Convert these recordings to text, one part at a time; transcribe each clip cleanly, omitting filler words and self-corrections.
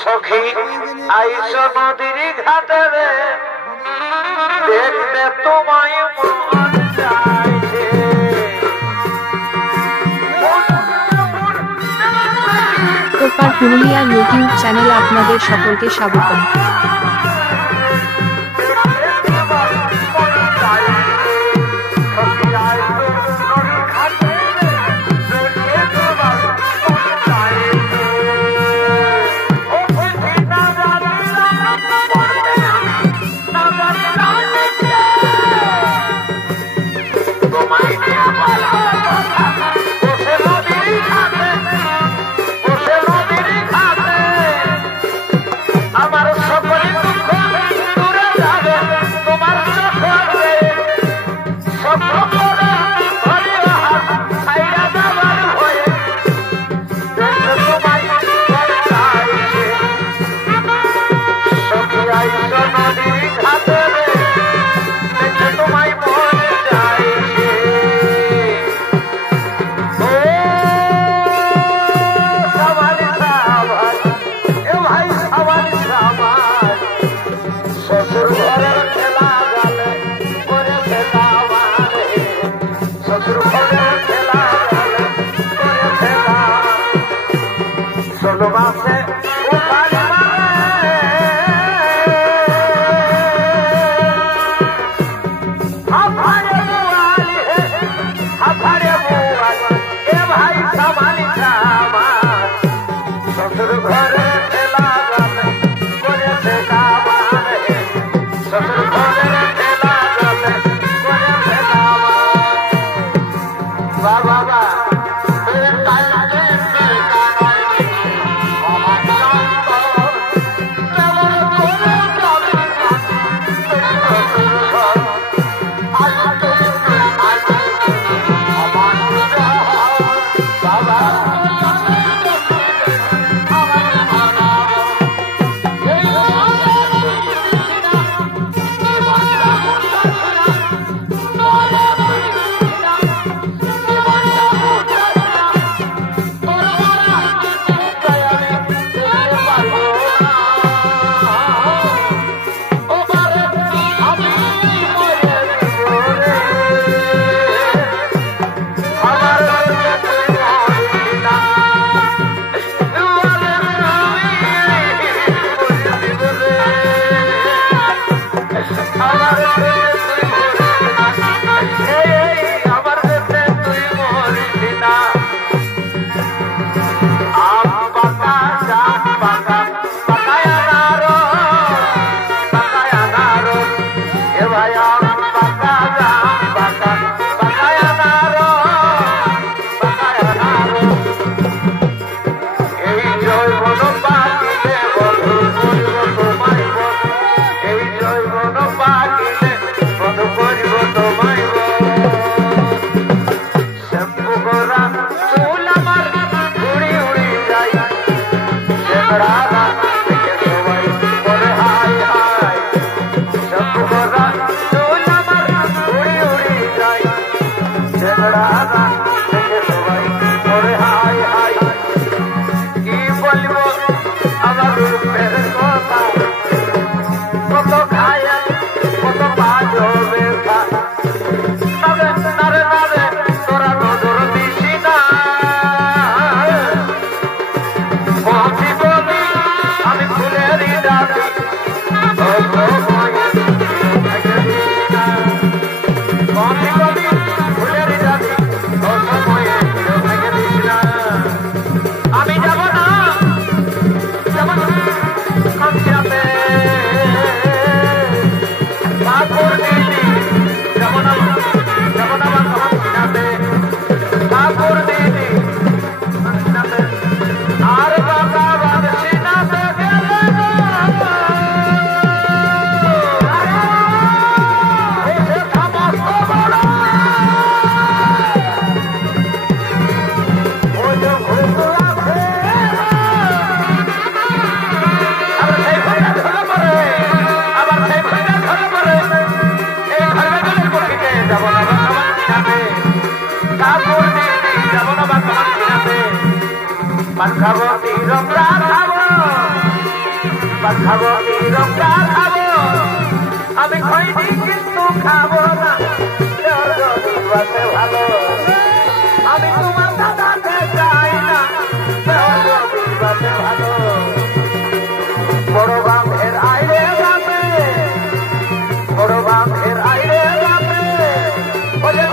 সখী আইসো নদীর ঘাটে রে দেখতে তোমায় মন চাইছে। তোপার পুরুলিয়া ইউটিউব চ্যানেলে আপনাদের সকলকে স্বাগতম। Pankavo, Tiro, Bravo. পাক খাবো নিরঙ্কা খাবো আমি খৈনি কিন্তু খাবো না যদি বাসে ভালো আমি তোমার দাদাকে চাই না যদি বাসে ভালো বড় বাপের আইরে যাবে বড় বাপের আইরে যাবে বলে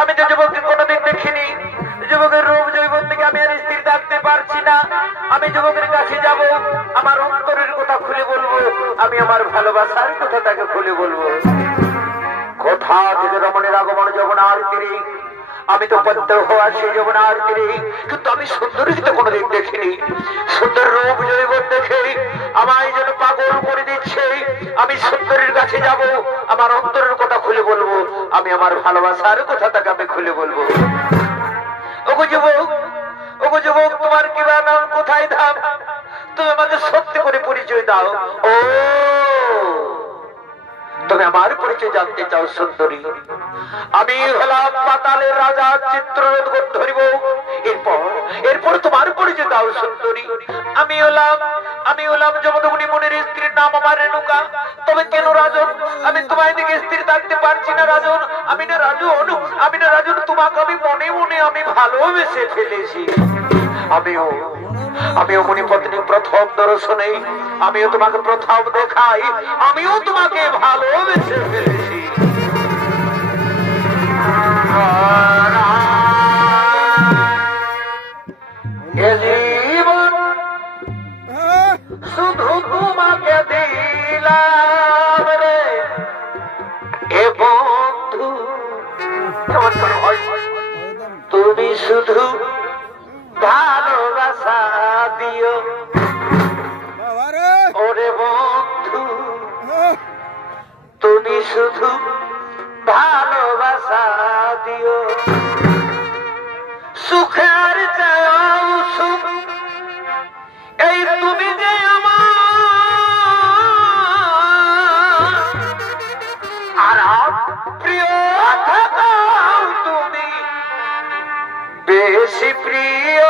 আমি তো যুবককে কোনোদিন দেখিনি যুবকের রূপ জৈবন থেকে আমি আর স্থির থাকতে পারছি না আমি যুবকের কাছে যাব আমার অন্তরের কথা খুলে বলবো আমি আমার ভালোবাসার কথা তাকে খুলে বলবো কোথা থেকে রমণের আগমন যমুনার তীরে আমি তো পদ্ম হওয়া সেই যমুনার তীরে কিন্তু আমি সুন্দরী তো কোনোদিন দেখিনি সুন্দর রূপ জৈবন দেখে আমায় যেন পাগল করে দিচ্ছে আমি সুন্দরীর কাছে যাব আমার অন্তরের কথা খুলে বলবো আমি আমার ভালোবাসার কথা তাকে আমি খুলে বলবো ওগো যুবক তোমার কিবা নাম কোথায় ধাম তুমি আমাকে সত্যি করে পরিচয় দাও ও তুমি আমার পরিচয় জানতে চাও সুন্দরী আমি হলাম পাতালের রাজা চিত্ররথ ধরিব এরপর তোমার পরিচয় দাও সুন্দরী আমি হলাম যমদগ্নি মুনির স্ত্রীর নাম আমার রেণুকা তবে কেন রাজন আমি তোমায় দিকে স্থির থাকতে পারছি না রাজন আমি না রাজন তোমাকে আমি মনে মনে আমি ভালোবেসে ফেলেছি আমিও মুনিপত্নী প্রথম দর্শনে আমিও তোমাকে প্রথম দেখাই আমিও তোমাকে ভালোবেসে ফেলেছি জীবন শুধু তোমাকে দিলাম রে এ বন্ধু তুমি শুধু ভালোবাসা দিও ওরে বন্ধু তুমি শুধু ভালোবাসা দিও সুখের চাও সুখ এই তুমি যে আমার আর প্রিয় থাকাও তুমি বেশি প্রিয়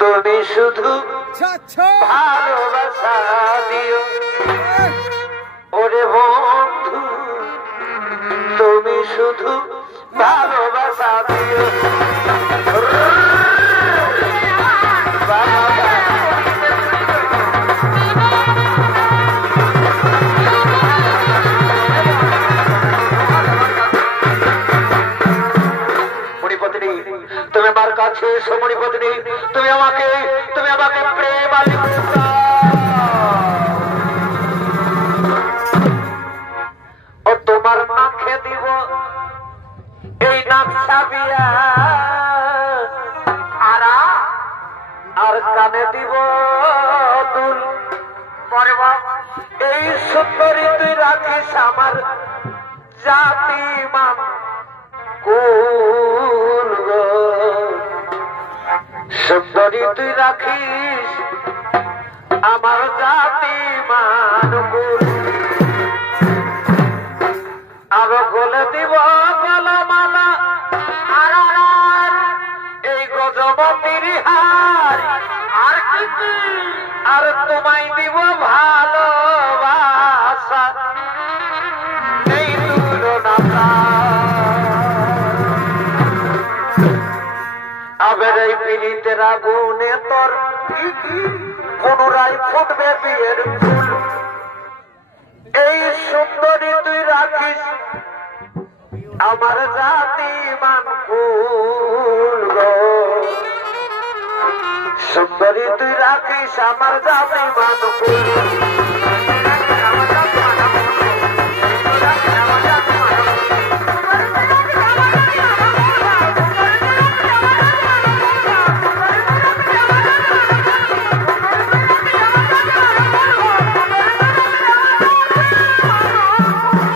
তুমি শুধু ভালোবাসা দিও ওরে বন্ধু তুমি শুধু ভালোবাসা দিও তুমি আমার কাছে এসো মণিপত্নী তুমি আমাকে প্রেম ও তোমার নাকে দিব এই নাকশা বিয়া আর কানে দিব দুল পরে এই সুন্দরী তুই রাখিস আমার জাতি মান কুল সুন্দরী তুই রাখিস আমার জাতি মানকুল আরো গলে দিব গলমালা আর এই গজমতির হার আর কি আর তোমায় দিব ভালোবাসা এই তুলনা আবার এই পীড়িতের আগুনে তোর পুনরায় ফুটবে বিয়ের ফুল এই সুন্দরী তুই রাখিস আমার জাতি মানকুল গো সুন্দরী তুই রাখিস আমার জাতি মানকুল